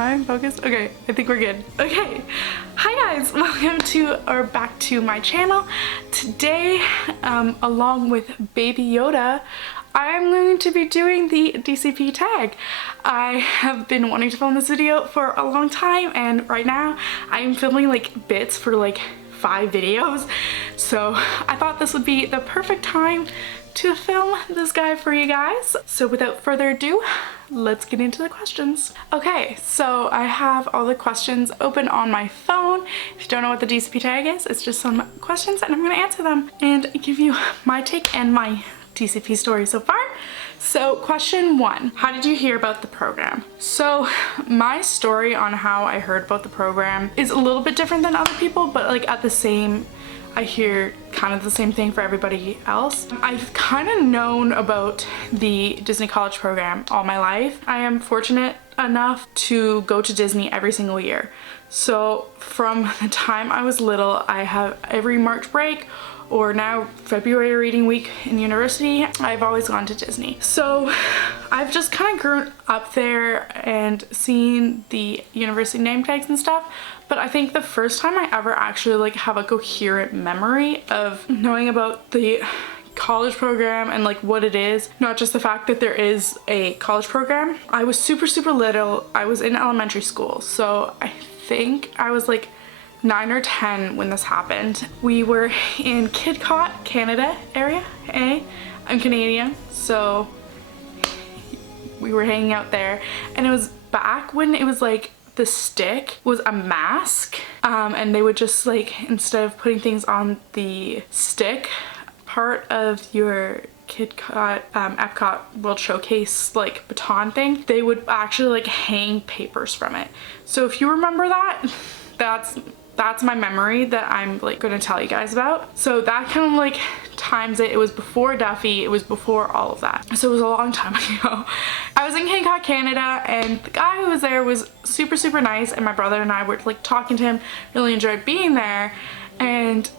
I focused? Okay, I think we're good. Okay, hi guys, welcome to or back to my channel. Today, along with Baby Yoda, I'm going to be doing the DCP tag. I have been wanting to film this video for a long time, and right now I'm filming like bits for like 5 videos. So I thought this would be the perfect time to film this guy for you guys. So without further ado, let's get into the questions. Okay, so I have all the questions open on my phone. If you don't know what the DCP tag is, it's just some questions and I'm gonna answer them and give you my take and my DCP story so far. So question 1, how did you hear about the program? So my story on how I heard about the program is a little bit different than other people, but like at the same, I hear kind of the same thing for everybody else. I've kind of known about the Disney College program all my life. I am fortunate enough to go to Disney every single year. So from the time I was little, I have every March break or now February reading week in university, I've always gone to Disney. So I've just kind of grown up there and seen the university name tags and stuff. But I think the first time I ever actually like have a coherent memory of knowing about the college program and like what it is, not just the fact that there is a college program. I was super little. I was in elementary school, so I think I was like 9 or 10 when this happened. We were in Kidcot, Canada area. I'm Canadian, so we were hanging out there, and it was back when it was like the stick was a mask, and they would just like, instead of putting things on the stick part of your Kidcot Epcot World Showcase like baton thing, they would actually like hang papers from it. So if you remember that, that's my memory that I'm like gonna tell you guys about. So that kind of like times it. It was before Duffy, it was before all of that. So it was a long time ago. I was in Kidcot, Canada, and the guy who was there was super nice, and my brother and I were like talking to him, really enjoyed being there. And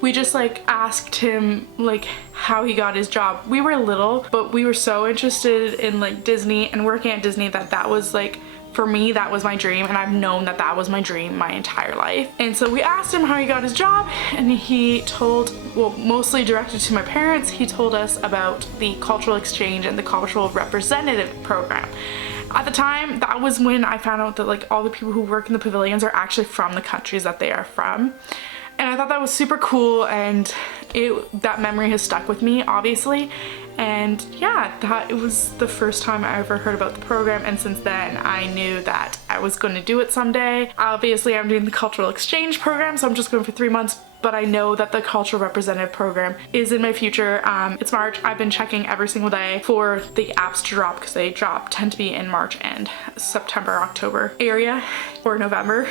we just like asked him like how he got his job. We were little, but we were so interested in like Disney and working at Disney that was like, for me, that was my dream, and I've known that that was my dream my entire life. And so we asked him how he got his job, and he told, well, mostly directed to my parents, he told us about the cultural exchange and the cultural representative program. At the time, that was when I found out that like all the people who work in the pavilions are actually from the countries that they are from. And I thought that was super cool, and that memory has stuck with me, obviously. And yeah, it was the first time I ever heard about the program, and since then I knew that I was going to do it someday. Obviously I'm doing the cultural exchange program, so I'm just going for 3 months, but I know that the cultural representative program is in my future. It's March. I've been checking every single day for the apps to drop, because they tend to be in March and September, October area, or November.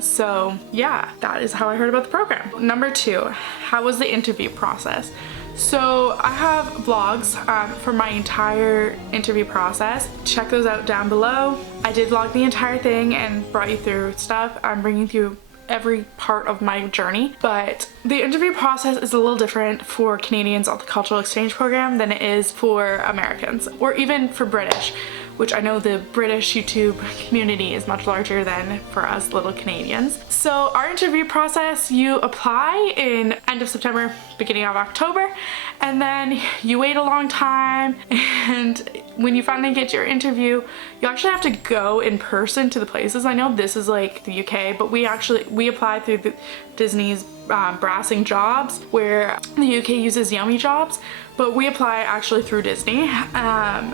So yeah, that is how I heard about the program. Number 2, how was the interview process? So I have vlogs for my entire interview process. Check those out down below. I did vlog the entire thing and brought you through stuff. I'm bringing you every part of my journey, but the interview process is a little different for Canadians on the cultural exchange program than it is for Americans, or even for British, which I know the British YouTube community is much larger than for us little Canadians. So our interview process, you apply in end of September, beginning of October, and then you wait a long time, and when you finally get your interview, you actually have to go in person to the places. I know this is like the UK, but we apply through the Disney's Brassing Jobs, where the UK uses Yummy Jobs, but we apply actually through Disney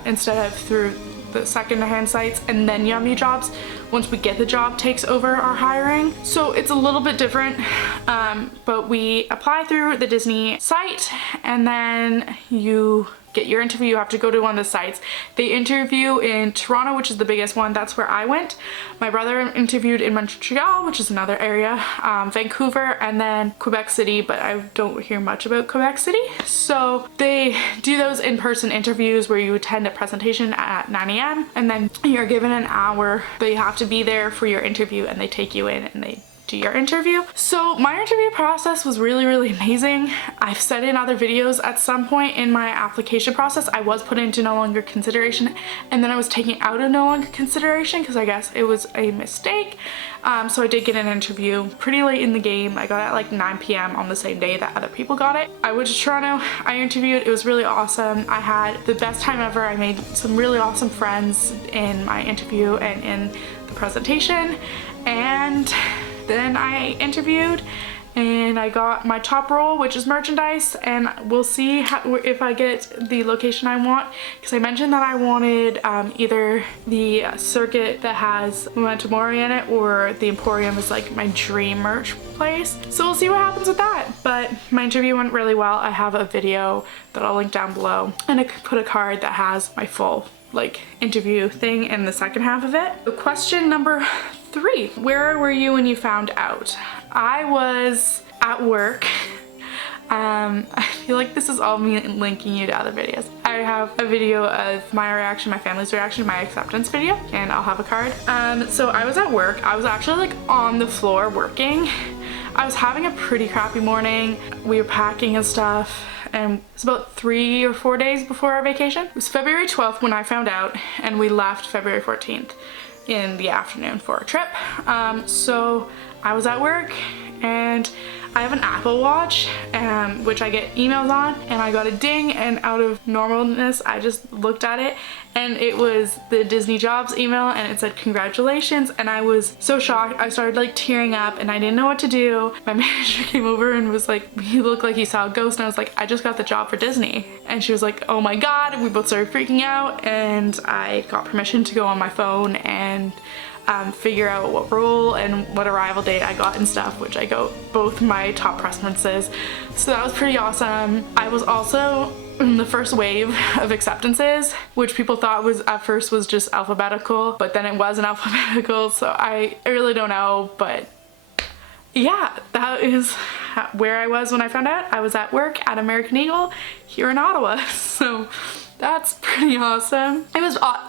instead of through the second-hand sites, and then Yummy Jobs, once we get the job, takes over our hiring. So it's a little bit different, but we apply through the Disney site, and then you get your interview. You have to go to one of the sites. They interview in Toronto, which is the biggest one. That's where I went. My brother interviewed in Montreal, which is another area, Vancouver, and then Quebec City, but I don't hear much about Quebec City. So they do those in-person interviews where you attend a presentation at 9 AM, and then you're given an hour, but you have to be there for your interview, and they take you in and they do your interview. So my interview process was really amazing. I've said in other videos at some point in my application process I was put into no longer consideration, and then I was taken out of no longer consideration because I guess it was a mistake. So I did get an interview pretty late in the game. I got it at like 9 p.m. on the same day that other people got it. I went to Toronto, I interviewed, it was really awesome. I had the best time ever. I made some really awesome friends in my interview and in the presentation, and then I interviewed and I got my top role, which is merchandise, and we'll see if I get the location I want, because I mentioned that I wanted either the circuit that has Memento Mori in it or the Emporium is like my dream merch place. So we'll see what happens with that. But my interview went really well. I have a video that I'll link down below, and I could put a card that has my full like interview thing in the second half of it. So question number 3, where were you when you found out? I was at work. I feel like this is all me linking you to other videos. I have a video of my reaction, my family's reaction, my acceptance video, and I'll have a card. So I was at work. I was actually like on the floor working. I was having a pretty crappy morning. We were packing and stuff, and it's about 3 or 4 days before our vacation. It was February 12th when I found out, and we left February 14th in the afternoon for a trip. So I was at work, and I have an Apple Watch, which I get emails on, and I got a ding, and out of normalness I just looked at it, and it was the Disney Jobs email, and it said congratulations, and I was so shocked. I started like tearing up, and I didn't know what to do. My manager came over and was like, "You look like you saw a ghost," and I was like, "I just got the job for Disney." And she was like, "Oh my god," and we both started freaking out, and I got permission to go on my phone and figure out what role and what arrival date I got and stuff, which I got both my top preferences. So that was pretty awesome. I was also in the first wave of acceptances, which people thought was at first was just alphabetical, but then it wasn't alphabetical, so I really don't know. But yeah, that is where I was when I found out. I was at work at American Eagle here in Ottawa. So that's pretty awesome. It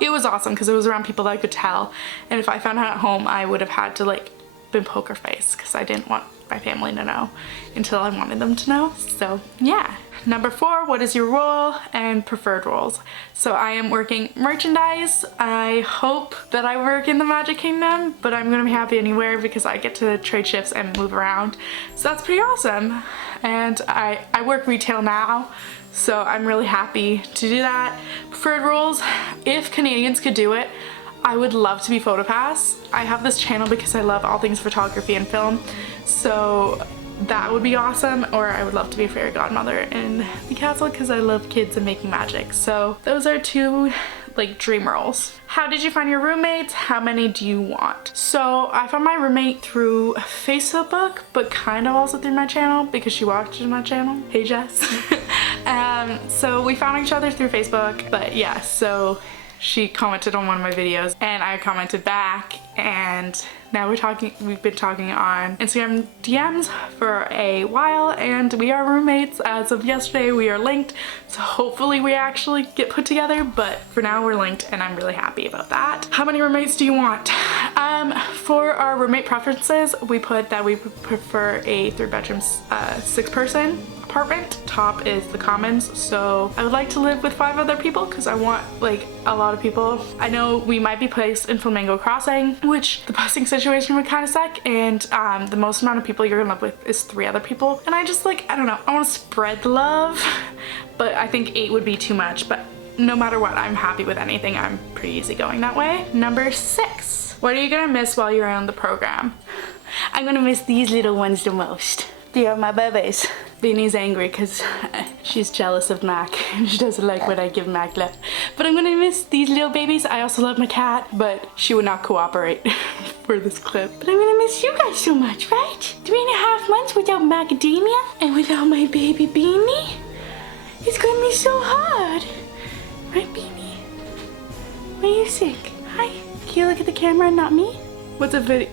was awesome because it was around people that I could tell, and if I found out at home I would have had to like been poker face because I didn't want my family to know until I wanted them to know. So yeah. Number 4, what is your role and preferred roles? So I am working merchandise. I hope that I work in the Magic Kingdom, but I'm gonna be happy anywhere because I get to trade shifts and move around. So that's pretty awesome. And I work retail now, so I'm really happy to do that. Preferred roles, if Canadians could do it, I would love to be PhotoPass. I have this channel because I love all things photography and film, so that would be awesome. Or I would love to be a fairy godmother in the castle because I love kids and making magic. So those are 2 like dream roles. How did you find your roommates? How many do you want? So I found my roommate through Facebook, but kind of also through my channel because she watches my channel. Hey Jess. So we found each other through Facebook, but yeah, so she commented on one of my videos and I commented back, and now we've been talking on Instagram DMs for a while, and we are roommates as of yesterday. We are linked, so hopefully we actually get put together, but for now we're linked and I'm really happy about that. How many roommates do you want? For our roommate preferences, we put that we prefer a 3-bedroom 6-person apartment. Top is the commons, so I would like to live with 5 other people because I want like a lot of people. I know we might be placed in Flamingo Crossing, which the busing situation would kind of suck, and the most amount of people you're gonna live with is 3 other people, and I just like, I don't know, I want to spread the love, but I think 8 would be too much. But no matter what, I'm happy with anything. I'm pretty easygoing that way. Number 6, what are you gonna miss while you're on the program? I'm gonna miss these little ones the most. They are my babies. Beanie's angry because she's jealous of Mac and she doesn't like when I give Mac love. But I'm gonna miss these little babies. I also love my cat, but she would not cooperate for this clip. But I'm gonna miss you guys so much, right? 3.5 months without Macadamia and without my baby Beanie. It's gonna be so hard. Right, Beanie? What do you think? Hi. Can you look at the camera and not me? What's a video?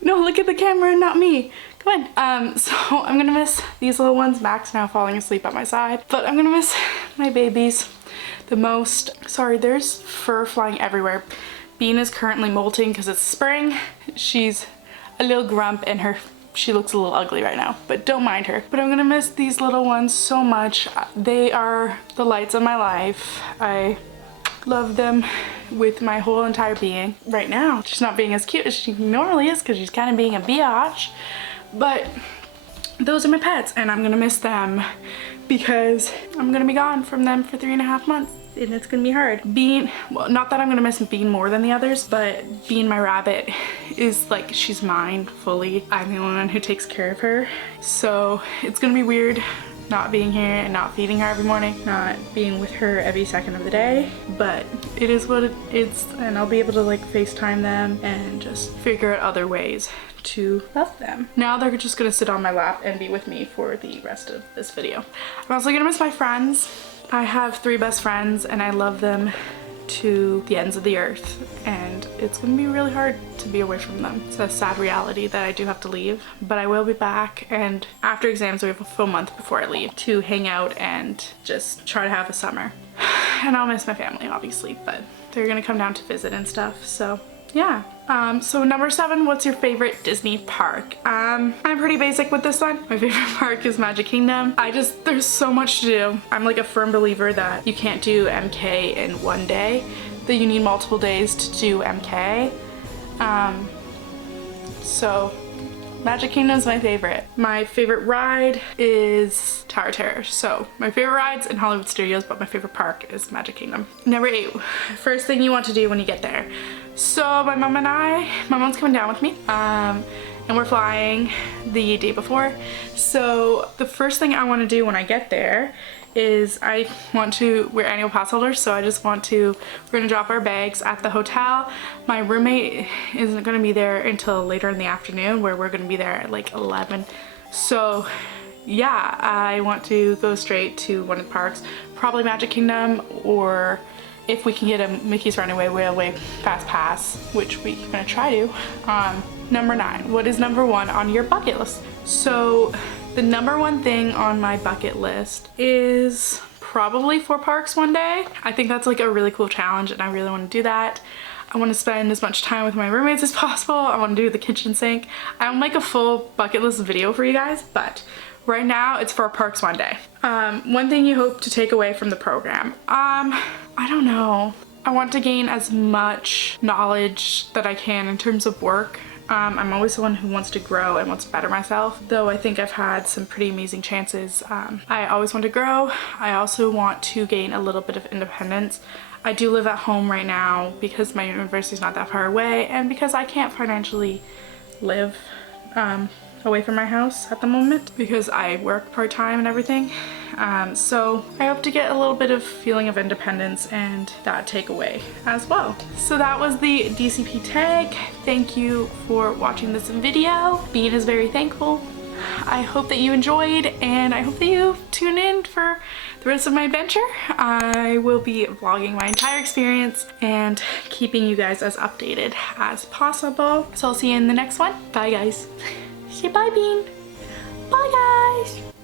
No, look at the camera and not me. Come on. So I'm gonna miss these little ones. Mac's now falling asleep at my side, but I'm gonna miss my babies the most. Sorry, there's fur flying everywhere. Bean is currently molting because it's spring. She's a little grump and she looks a little ugly right now, but don't mind her. But I'm gonna miss these little ones so much. They are the lights of my life. I love them with my whole entire being. Right now, she's not being as cute as she normally is because she's kind of being a biatch, but those are my pets and I'm gonna miss them because I'm gonna be gone from them for 3.5 months. And it's gonna be hard. Well, not that I'm gonna miss Bean more than the others, but Bean, my rabbit, is like, she's mine fully. I'm the only one who takes care of her. So it's gonna be weird not being here and not feeding her every morning, not being with her every second of the day, but it is what it is, and I'll be able to like FaceTime them and just figure out other ways to love them. Now they're just gonna sit on my lap and be with me for the rest of this video. I'm also gonna miss my friends. I have 3 best friends and I love them to the ends of the earth, and it's gonna be really hard to be away from them. It's a sad reality that I do have to leave, but I will be back, and after exams we have a full month before I leave to hang out and just try to have a summer. And I'll miss my family obviously, but they're gonna come down to visit and stuff, so yeah. So number 7, what's your favorite Disney park? I'm pretty basic with this one. My favorite park is Magic Kingdom. There's so much to do. I'm like a firm believer that you can't do MK in one day, that you need multiple days to do MK. So Magic Kingdom is my favorite. My favorite ride is Tower Terror. So my favorite ride's in Hollywood Studios, but my favorite park is Magic Kingdom. Number 8, first thing you want to do when you get there. So my mom's coming down with me, and we're flying the day before. So the first thing I want to do when I get there is we're annual pass holders, so we're gonna drop our bags at the hotel. My roommate isn't gonna be there until later in the afternoon, where we're gonna be there at like 11. So yeah, I want to go straight to one of the parks, probably Magic Kingdom, or if we can get a Mickey's Runaway Railway Fast Pass, which we're gonna try to. Number 9, what is number 1 on your bucket list? So the number 1 thing on my bucket list is probably 4 parks one day. I think that's like a really cool challenge and I really want to do that. I want to spend as much time with my roommates as possible. I want to do the kitchen sink. I will make a full bucket list video for you guys, but right now it's 4 parks one day. One thing you hope to take away from the program. I don't know. I want to gain as much knowledge that I can in terms of work. I'm always someone who wants to grow and wants to better myself, though I think I've had some pretty amazing chances. I always want to grow. I also want to gain a little bit of independence. I do live at home right now because my university's not that far away and because I can't financially live away from my house at the moment because I work part-time and everything. So I hope to get a little bit of feeling of independence and that takeaway as well. So that was the DCP tag. Thank you for watching this video. Bean is very thankful. I hope that you enjoyed and I hope that you tune in for the rest of my adventure. I will be vlogging my entire experience and keeping you guys as updated as possible. So I'll see you in the next one. Bye guys. Say bye, Bean. Bye guys.